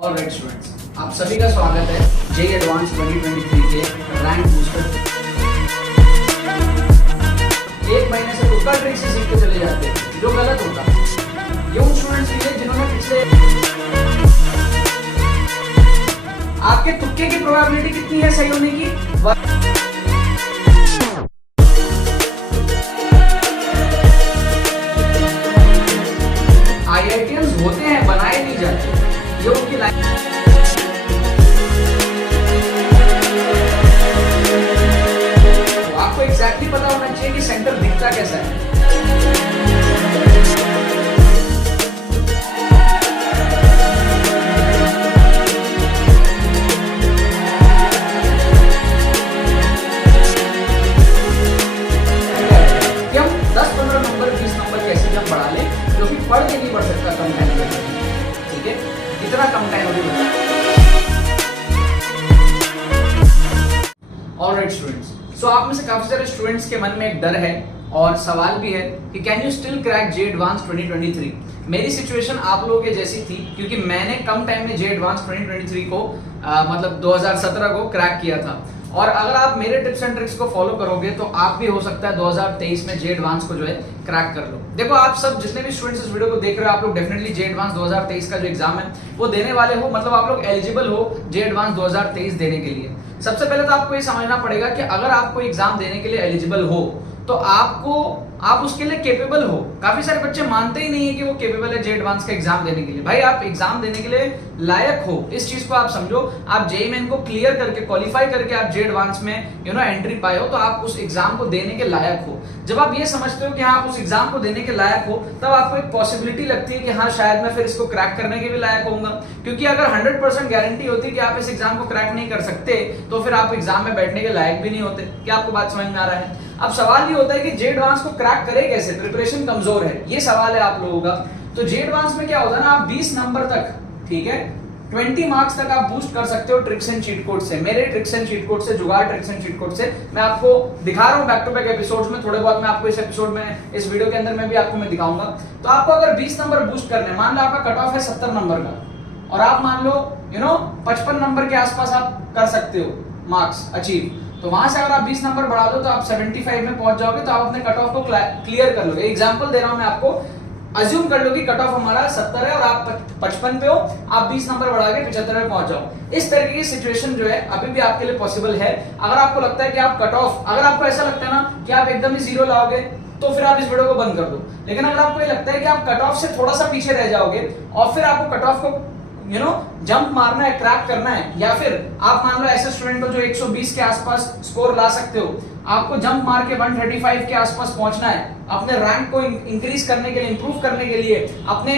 Alright students, आप सभी का स्वागत है जेईई एडवांस 2023 के रैंक बूस्टर। एक महीने से तुक्का ट्रिक से सीख के चले जाते हैं, जो गलत होता है। ये उन स्टूडेंट्स के लिए जिन्होंने पिछले आपके तुक्के की प्रोबेबिलिटी कितनी है सही होने की? आईआईटीएंस होते हैं, बनाए नहीं जाते। ये उनकी लाइन तो आपको एग्जैक्टली पता होना चाहिए कि सेंटर दिखता कैसा है। कि हम 10, 15 नंबर 20 नंबर कैसे हम बढ़ा लें, क्योंकि पढ़ के नहीं बढ़ सकता कम टाइम में। ठीक है, इतना कम टाइम अभी बचा। ऑलराइट स्टूडेंट्स, सो आप में से काफी सारे स्टूडेंट्स के मन में एक डर है और सवाल भी है कि can you still crack JEE advance 2023। मेरी सिचुएशन आप लोगों के जैसी थी, क्योंकि मैंने कम टाइम में जेईई एडवांस 2023 को मतलब 2017 को क्रैक किया था। और अगर आप मेरे टिप्स एंड ट्रिक्स को फॉलो करोगे तो आप भी हो सकता है 2023 में जेईई एडवांस को जो है क्रैक कर लो। देखो, आप सब जितने भी स्टूडेंट्स इस वीडियो को देख रहे हो, आप लोग डेफिनेटली जेईई एडवांस 2023 का जो एग्जाम है वो देने वाले हो, मतलब आप लोग एलिजिबल हो जेईई एडवांस 2023 देने के लिए। सबसे पहले तो आपको ये समझना पड़ेगा कि अगर आप कोई एग्जाम देने के लिए एलिजिबल हो तो आप उसके लिए केपेबल हो। काफी सारे बच्चे मानते ही नहीं है कि वो केपेबल है जेईई एडवांस का एग्जाम देने के लिए। भाई, आप एग्जाम देने के लिए लायक हो, इस चीज को आप समझो। आप जेईई मेन को क्लियर करके, क्वालिफाई करके आप जेईई एडवांस में एंट्री पाए हो, तो आप उस एग्जाम को देने के लायक हो। जब आप ये समझते हो कि हाँ, आप उस एग्जाम को देने के लायक हो, तब आपको एक पॉसिबिलिटी लगती है कि हाँ, शायद मैं फिर इसको क्रैक करने के भी लायक होऊंगा। क्योंकि अगर 100% गारंटी होती कि आप इस एग्जाम को क्रैक नहीं कर सकते, तो फिर आप एग्जाम में बैठने के लायक भी नहीं होते। क्या आपको बात समझ में आ रहा है? अब सवाल ये होता है कि जेईई एडवांस को क्रैक करे कैसे, प्रिपरेशन कमजोर है, ये सवाल है आप लोगों का। तो जेईई एडवांस में क्या होता है ना, आप 20 नंबर तक, ठीक है, 20 मार्क्स तक आप बूस्ट कर सकते हो ट्रिक्स एंड चीट कोड से। मेरे ट्रिक्स एंड चीट कोड से, जुगाड़ ट्रिक्स एंड चीट कोड से मैं आपको दिखा रहा हूं बैक टू बैक एपिसोड्स में। थोड़े बहुत मैं आपको इस एपिसोड में, इस वीडियो के अंदर में भी आपको मैं दिखाऊंगा। तो आपको अगर 20 नंबर बूस्ट करने, मान लो आपका कट ऑफ है 70 नंबर का, और आप मान लो 55 नंबर के आसपास आप कर सकते हो मार्क्स अचीव, तो वहां से अगर आप 20 नंबर बढ़ा दो तो आप 75 में पहुंच जाओगे, तो आप अपने कट ऑफ को क्लियर कर लोगे। एग्जांपल दे रहा हूं मैं आपको, अज्यूम कर लो कि कट ऑफ हमारा 70 है और आप 55 पे हो, आप 20 नंबर बढ़ा के 75 में पहुंच जाओ। इस तरीके की सिचुएशन जो है अभी भी आपके लिए पॉसिबल है। अगर आपको लगता है कि आप कट ऑफ, अगर आपको ऐसा लगता है ना कि आप एकदम ही जीरो लाओगे, तो फिर आप इस वीडियो को बंद कर दो। लेकिन अगर आपको ये लगता है कि आप कट ऑफ से थोड़ा सा पीछे रह जाओगे और फिर आपको कट ऑफ को जंप मारना है, क्रैक करना है, या फिर आप मान लो ऐसे स्टूडेंट हो जो 120 के आसपास स्कोर ला सकते हो, आपको जंप मार के 135 के आसपास पहुंचना है, अपने रैंक को इंक्रीज करने के लिए, इंप्रूव करने के लिए, अपने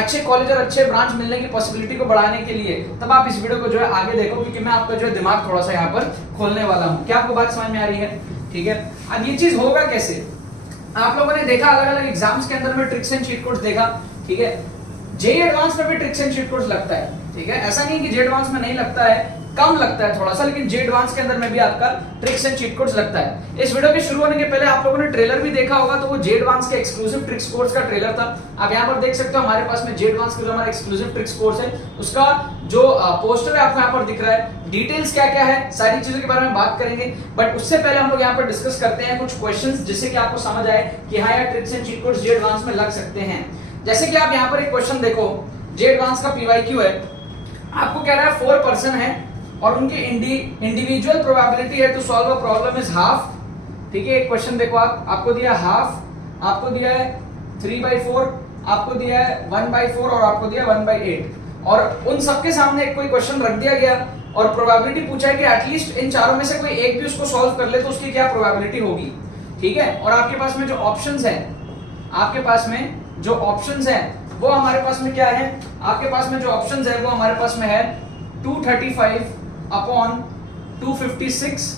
अच्छे कॉलेज और अच्छे ब्रांच मिलने की पॉसिबिलिटी को बढ़ाने के लिए, तब आप इस वीडियो को जो है आगे देखो, क्योंकि मैं आपका जो है दिमाग थोड़ा सा यहाँ पर खोलने वाला हूँ। क्या आपको बात समझ में आ रही है? ठीक है, अब ये चीज होगा कैसे? आप लोगों ने देखा अलग अलग एग्जाम्स के अंदर में ट्रिक्स एंड चीट कोड्स देखा, ठीक है, जेईई एडवांस में भी ट्रिक्स एंड चीट कोड्स लगता है। ठीक है, ऐसा नहीं कि जेईई एडवांस में नहीं लगता है, कम लगता है थोड़ा सा, लेकिन जेईई एडवांस के अंदर में भी आपका ट्रिक्स एंड चीट कोड्स लगता है। इस वीडियो के शुरू होने के पहले आप लोगों ने ट्रेलर भी देखा होगा, तो वो जेईई एडवांस के एक्सक्लूसिव ट्रिक्स कोर्स का ट्रेलर था। आप यहाँ पर देख सकते हो, हमारे पास में जेईई एडवांस का जो हमारा एक्सक्लूसिव ट्रिक्स कोर्स है, उसका जो पोस्टर है आपको यहाँ पर दिख रहा है। डिटेल्स क्या क्या है, सारी चीजों के बारे में बात करेंगे, बट उससे पहले हम लोग यहाँ पर डिस्कस करते हैं कुछ क्वेश्चंस, जिससे कि आपको समझ आए कि हाँ यार, tricks and cheat codes JEE advance में लग सकते हैं। जैसे कि आप यहाँ पर एक क्वेश्चन देखो, जेईई एडवांस का पीवाईक्यू है, आपको कह रहा है 4 पर्सन है और उनकी इंडिविजुअल प्रोबेबिलिटी है to solve a problem is half. ठीक है, एक क्वेश्चन देखो, आपको दिया हाफ, आपको दिया है 3/4, आपको दिया है 1/4 और आपको दिया 1/8, और उन सबके सामने एक कोई क्वेश्चन रख दिया गया और प्रोबेबिलिटी पूछा है कि एटलीस्ट इन चारों में से कोई एक भी उसको सॉल्व कर ले तो उसकी क्या प्रोबेबिलिटी होगी। ठीक है, और आपके पास में जो ऑप्शंस हैं, आपके पास में जो ऑप्शंस हैं वो हमारे पास में क्या है, आपके पास में जो ऑप्शंस है वो हमारे पास में है 235/256,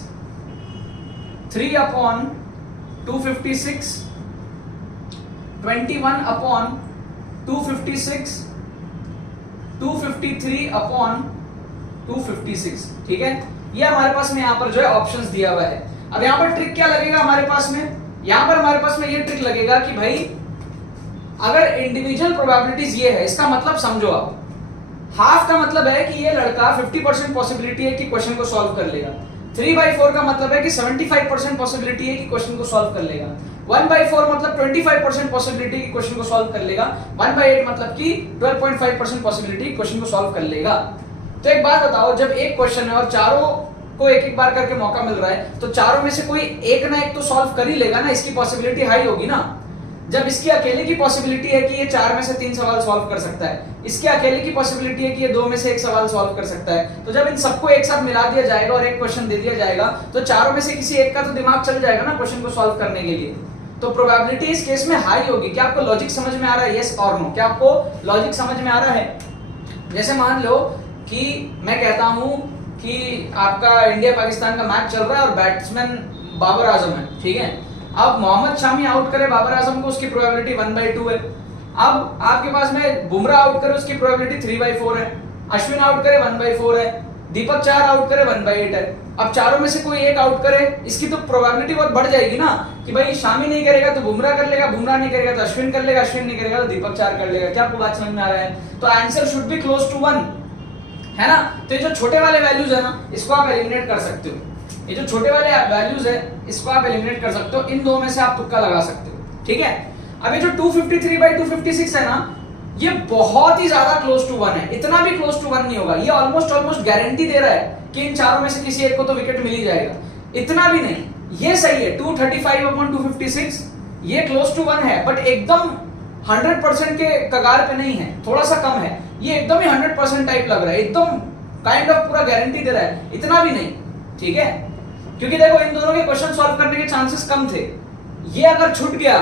3/256, 21/256, 253/256। ठीक है, ये हमारे पास में यहाँ पर जो है ऑप्शंस दिया हुआ है। अब यहाँ पर ट्रिक क्या लगेगा हमारे पास में, यहाँ पर हमारे पास में ये ट्रिक लगेगा कि भाई अगर इंडिविजुअल प्रोबेबिलिटीज ये है, इसका मतलब समझो आप, हाफ का मतलब है कि ये लड़का 50% पॉसिबिलिटी है कि क्वेश्चन को सॉल्व कर लेगा। 3/4 का मतलब है कि 75% पॉसिबिलिटी है कि क्वेश्चन को सॉल्व कर लेगा। 1/4 मतलब 25% पॉसिबिलिटी कि क्वेश्चन को सॉल्व कर लेगा। 1/8 मतलब कि 12.5% पॉसिबिलिटी क्वेश्चन को सॉल्व कर लेगा। तो एक बात बताओ, जब एक क्वेश्चन है और चारों को एक एक बार करके मौका मिल रहा है, तो चारों में से कोई एक ना एक तो सॉल्व कर ही लेगा ना, इसकी पॉसिबिलिटी हाई होगी ना। जब इसकी अकेले की पॉसिबिलिटी है कि ये 4 में से 3 सवाल सॉल्व कर सकता है, इसके अकेले की पॉसिबिलिटी है कि ये 2 में से 1 सवाल सॉल्व कर सकता है, तो जब इन सबको एक साथ मिला दिया जाएगा और एक क्वेश्चन दे दिया जाएगा, तो चारों में से किसी एक का तो दिमाग चल जाएगा ना क्वेश्चन को सॉल्व करने के लिए। तो प्रोबेबिलिटी इस केस में हाई होगी। क्या आपको लॉजिक समझ में आ रहा है? यस और नो? क्या आपको लॉजिक समझ में आ रहा है? जैसे मान लो कि मैं कहता हूं कि आपका इंडिया पाकिस्तान का मैच चल रहा है और बैट्समैन बाबर आजम है, ठीक है। अब मोहम्मद शामी आउट करे बाबर आजम को, उसकी प्रोबेबिलिटी 1/2 है। अब आपके पास में बुमराह आउट करे, उसकी प्रोबेबिलिटी 3/4 है। अश्विन आउट करे 1/4 है। दीपक चार आउट करे 1/8 है। अब चारों में से कोई एक आउट करे, इसकी तो प्रोबेबिलिटी बहुत बढ़ जाएगी ना कि भाई शामी नहीं करेगा तो बुमराह कर लेगा, बुमराह नहीं करेगा तो अश्विन कर लेगा, अश्विन नहीं करेगा तो दीपक चार कर लेगा। क्या आपको बात समझ में आ रहा है? तो answer should be close to 1, है ना। तो ये जो छोटे वाले वैल्यूज है ना, इसको आप एलिमिनेट कर सकते हो। ये जो छोटे वाले वैल्यूज है इसको आप एलिमिनेट कर सकते हो। इन दो में से आप तुक्का लगा सकते हो, ठीक है। अब ये जो 253/256 है ना, ये बहुत ही ज्यादा क्लोज टू 1 है। इतना भी क्लोज टू 1 नहीं होगा, ये ऑलमोस्ट गारंटी दे रहा है कि इन चारों में से किसी एक को तो विकेट मिल ही जाएगा। इतना भी नहीं, ये सही है। 235/256 ये क्लोज टू 1 है, बट एकदम 100% के कगार पे नहीं है, थोड़ा सा कम है। ये एकदम ही 100% टाइप लग रहा है, एकदम काइंड ऑफ पूरा गारंटी दे रहा है। इतना भी नहीं, ठीक है, क्योंकि देखो इन दोनों के क्वेश्चन सॉल्व करने के चांसेस कम थे। ये अगर छूट गया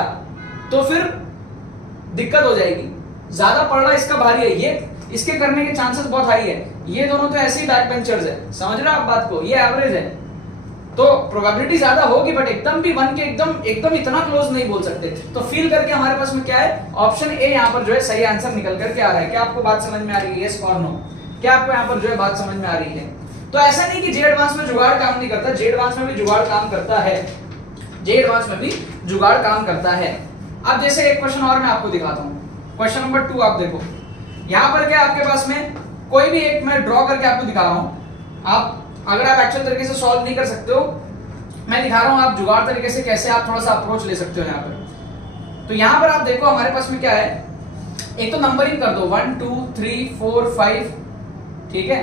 तो फिर दिक्कत हो जाएगी। ज्यादा पढ़ना इसका भारी है, ये इसके करने के चांसेस बहुत हाई है। ये दोनों तो ऐसे ही बैक बेंचर्स है, समझ रहे हो आप बात को? ये एवरेज है, तो प्रोबेबिलिटी ज्यादा होगी, बट एकदम भी 1 के एकदम इतना क्लोज नहीं बोल सकते। तो फील करके हमारे पास में क्या है? ऑप्शन ए यहाँ पर जो है सही आंसर निकल करके आ रहा है। क्या आपको बात समझ में आ रही है? यस और नो? क्या आपको यहाँ पर जो है बात समझ में आ रही है? तो ऐसा नहीं कि जे एडवांस में जुगाड़ काम नहीं करता, जे एडवांस में भी जुगाड़ काम करता है। जे एडवांस में भी जुगाड़ काम करता है। अब जैसे एक क्वेश्चन और मैं आपको दिखाता हूँ, क्वेश्चन नंबर 2 आप देखो। यहाँ पर क्या आपके पास में कोई भी एक मैं ड्रॉ करके आपको दिखा रहा हूँ। आप अगर आप एक्चुअल तरीके से सॉल्व नहीं कर सकते हो, मैं दिखा रहा हूँ आप जुगाड़ तरीके से कैसे आप थोड़ा सा अप्रोच ले सकते हो यहाँ पर। तो यहाँ पर आप देखो हमारे पास में क्या है, एक तो नंबरिंग कर दो 1 2 3 4 5, ठीक है।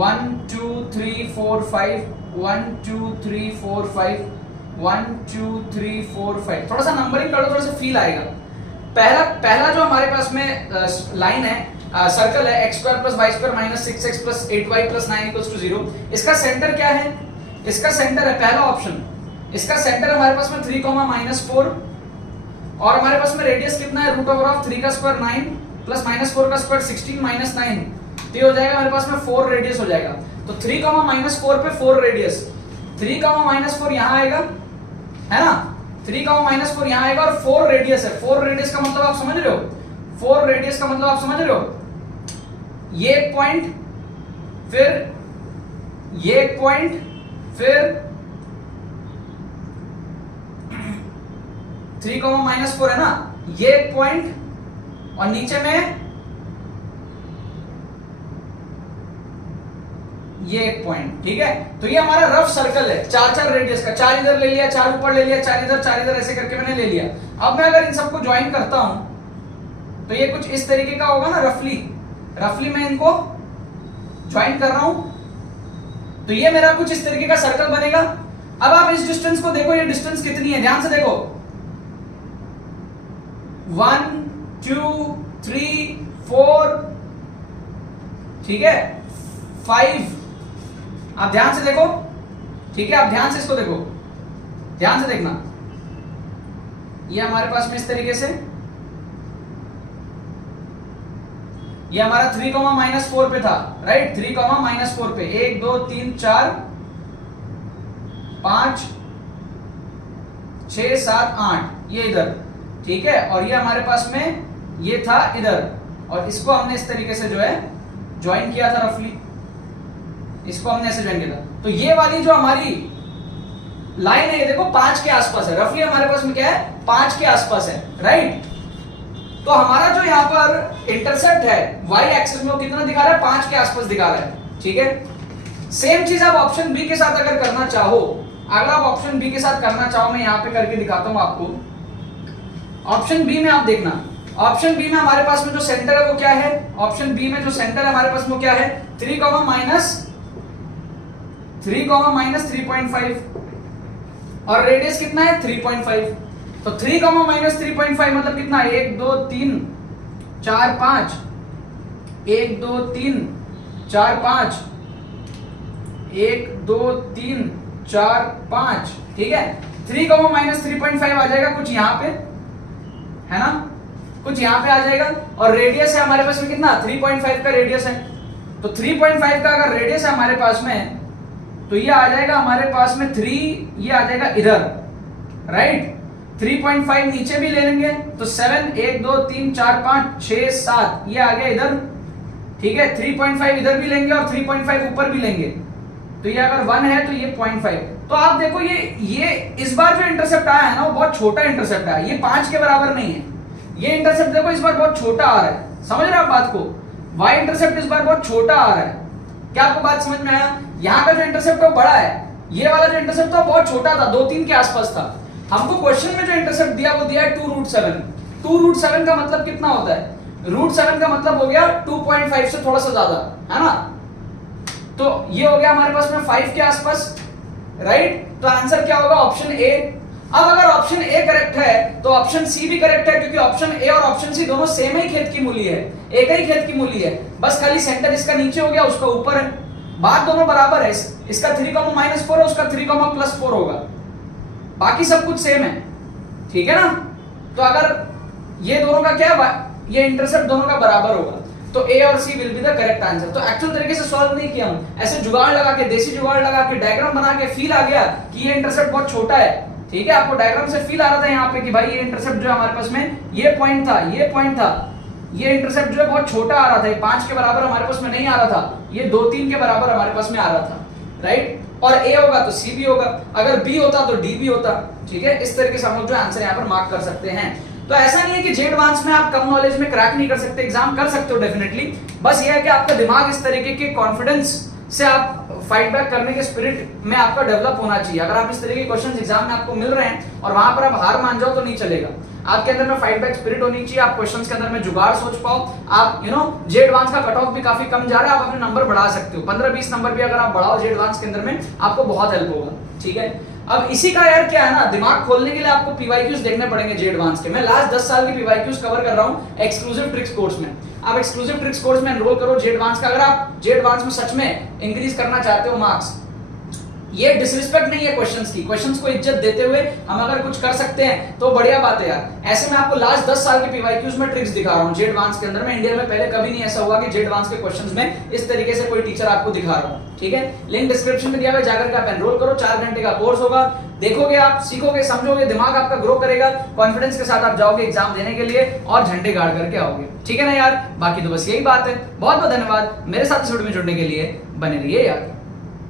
1 2 3 4 5, 1 2 3 4 5, 1 2 3 4 5। थोड़ा सा नंबरिंग कर दो, थोड़ा सा फील आएगा। पहला जो हमारे पास में लाइन है, सर्कल है, x² + y² - 6x + 8y + 9 = 0। इसका सेंटर क्या है? इसका सेंटर है पहला ऑप्शन, इसका सेंटर हमारे पास में 3, -4, और हमारे पास में रेडियस कितना है? √3 का स्क्वायर 9 + -4 का स्क्वायर 16 - 9, तो ये हो जाएगा हमारे पास में 4 रेडियस हो जाएगा। तो 3, -4 पे 4 रेडियस, 3, -4 यहाँ आएगा, है ना। 3, -4 यहाँ आएगा और 4 रेडियस है। 4 रेडियस का मतलब आप समझ रहे हो? 4 रेडियस का मतलब आप समझ रहे हो? ये एक पॉइंट, फिर ये एक पॉइंट, फिर 3, -4 है ना, ये एक पॉइंट, और नीचे में ये एक पॉइंट, ठीक है। तो ये हमारा रफ सर्कल है 4 रेडियस का। 4 इधर ले लिया, 4 ऊपर ले लिया, 4 इधर ऐसे करके मैंने ले लिया। अब मैं अगर इन सबको ज्वाइन करता हूं तो ये कुछ इस तरीके का होगा ना, रफली मैं इनको ज्वाइन कर रहा हूं, तो ये मेरा कुछ इस तरीके का सर्कल बनेगा। अब आप इस डिस्टेंस को देखो, ये डिस्टेंस कितनी है, ध्यान से देखो। 1 2 3 4, ठीक है, 5। आप ध्यान से देखो, ठीक है, आप ध्यान से इसको देखो, ध्यान से देखना। ये हमारे पास में इस तरीके से, ये हमारा 3, -4 पे था, राइट। 3, -4 पे 1 2 3 4 5 6 7 8, ये इधर, ठीक है। और ये हमारे पास में ये था इधर, और इसको हमने इस तरीके से जो है ज्वाइन किया था रफली, इसको हमने ऐसे ज्वाइन किया था। तो ये वाली जो हमारी लाइन है, ये देखो 5 के आसपास है, रफली हमारे पास में क्या है, 5 के आसपास है, राइट। तो हमारा जो यहाँ पर इंटरसेप्ट है y एक्सिस में वो कितना दिखा रहा है, 5 के आसपास दिखा रहा है। ठीक है, सेम चीज आप ऑप्शन बी के साथ अगर करना चाहो, अगर आप ऑप्शन बी के साथ करना चाहो, मैं यहाँ पे करके दिखाता हूं आपको। ऑप्शन बी में आप देखना, ऑप्शन बी में हमारे पास में जो सेंटर है वो क्या है, ऑप्शन बी में जो सेंटर है हमारे पास में क्या है, 3 माइनस 3.5 और रेडियस कितना है 3.5। तो 3 माइनस 3.5 मतलब कितना, 1 2 3 4 5, 1 2 3 4 5, 1 2 3 4 5। ठीक है, 3 माइनस 3.5 आ जाएगा कुछ यहाँ पे, है ना, कुछ यहाँ पे आ जाएगा। और रेडियस है हमारे पास में कितना, 3.5 का रेडियस है। तो 3.5 का अगर रेडियस है हमारे पास में, तो ये आ जाएगा हमारे पास में 3, ये आ जाएगा इधर, राइट। 3.5 नीचे भी ले लेंगे तो 7, 1 2 3 4 5 6 7, ये आ गया इधर। ठीक है, 3.5 इधर भी लेंगे और 3.5 ऊपर भी लेंगे, तो ये अगर 1 है तो ये 0.5। तो आप देखो ये इस बार जो इंटरसेप्ट आया है ना वो बहुत छोटा इंटरसेप्ट आया, ये 5 के बराबर नहीं है। ये इंटरसेप्ट देखो इस बार बहुत छोटा आ रहा है, समझ रहे हो आप बात को, y इंटरसेप्ट इस बार बहुत छोटा आ रहा है। क्या आपको बात समझ में आया? यहाँ का जो इंटरसेप्ट है वो बड़ा है, ये वाला जो इंटरसेप्ट था बहुत छोटा था, 2-3 के आसपास था। हमको क्वेश्चन में जो इंटरसेप्ट दिया वो दिया है 2√7। 2√7 का मतलब कितना होता है, √7 का मतलब हो गया 2.5 से थोड़ा सा ज्यादा, है ना। तो ये हो गया हमारे पास में 5 के आसपास, राइट। तो आंसर क्या होगा, ऑप्शन ए। अब अगर ऑप्शन ए करेक्ट है तो ऑप्शन सी भी करेक्ट है, क्योंकि ऑप्शन ए और ऑप्शन सी दोनों सेम ही खेत की मूली है, एक ही खेत की मूली है, बस खाली सेंटर इसका नीचे हो गया उसका ऊपर है, बात दोनों बराबर है। इसका 3 माइनस 4 है, उसका 3 प्लस 4 होगा, बाकी सब कुछ सेम है। ठीक है ना। तो अगर ये दोनों का क्या है, ये इंटरसेप्ट दोनों का बराबर होगा, तो ए और C will be the correct answer. तो एक्चुअल तरीके से सॉल्व नहीं किया हूं, ऐसे जुगाड़ लगा के, देसी जुगाड़ लगा के, डायग्राम बना के फील आ गया कि ये इंटरसेप्ट बहुत छोटा है। ठीक है, आपको डायग्राम से फील आ रहा था यहाँ पे कि भाई ये इंटरसेप्ट जो है हमारे पास में, ये पॉइंट था, ये पॉइंट था, ये इंटरसेप्ट जो है बहुत छोटा आ रहा था, ये 5 के बराबर हमारे पास में नहीं आ रहा था, ये 2-3 के बराबर हमारे पास में आ रहा था, राइट। और ए होगा तो सी भी होगा, अगर बी होता तो डी भी होता। ठीक है, इस तरीके से हम लोग जो आंसर यहाँ पर मार्क कर सकते हैं। तो ऐसा नहीं है कि जे एडवांस में आप कम नॉलेज में क्रैक नहीं कर सकते, एग्जाम कर सकते हो डेफिनेटली। बस ये है कि आपका दिमाग इस तरीके के कॉन्फिडेंस से आप फाइट बैक करने के स्पिरिट में आपका डेवलप होना चाहिए। अगर आप इस तरीके के क्वेश्चंस एग्जाम में आपको मिल रहे हैं और वहां पर आप हार मान जाओ तो नहीं चलेगा। आपके अंदर में फाइट बैक स्पिरिट होनी चाहिए, आप क्वेश्चंस के अंदर में जुगाड़ सोच पाओ। आप जे एडवांस का कट ऑफ भी काफी कम जा रहा है, आप अपने नंबर बढ़ा सकते हो, 15-20 नंबर भी अगर आप बढ़ाओ जे एडवांस के अंदर में, आपको बहुत हेल्प होगा। ठीक है, अब इसी का यार क्या है ना, दिमाग खोलने के लिए आपको पीवाईक्यूज देखने पड़ेंगे जे एडवांस के। मैं लास्ट 10 साल की पीवाईक्यूज कवर कर रहा हूं एक्सक्लूसिव ट्रिक्स कोर्स में। आप एक्सक्लूसिव ट्रिक्स कोर्स में एनरोल करो जे एडवांस का, अगर आप जे एडवांस में सच में इंक्रीज करना चाहते हो मार्क्स। ये डिसरिस्पेक्ट नहीं है क्वेश्चंस की, क्वेश्चंस को इज्जत देते हुए हम अगर कुछ कर सकते हैं तो बढ़िया बात है यार। ऐसे में आपको लास्ट 10 साल के पीवाईक्यूज में ट्रिक्स दिखा रहा हूं जे एडवांस के अंदर में। इंडिया में पहले कभी नहीं ऐसा हुआ कि जे एडवांस के क्वेश्चंस में इस तरीके से कोई टीचर आपको दिखा रहा हूं। ठीक है, लिंक डिस्क्रिप्शन में दिया हुआ है, जाकर के आप एनरोल करो। 4 घंटे का कोर्स होगा, देखोगे आप, सीखोगे, समझोगे, दिमाग आपका ग्रो करेगा, कॉन्फिडेंस के साथ आप जाओगे एग्जाम देने के लिए और झंडे गाड़ करके आओगे। ठीक है ना यार, बाकी तो बस यही बात है। बहुत बहुत धन्यवाद मेरे साथ इस वीडियो में जुड़ने के लिए, बने रहिए यार।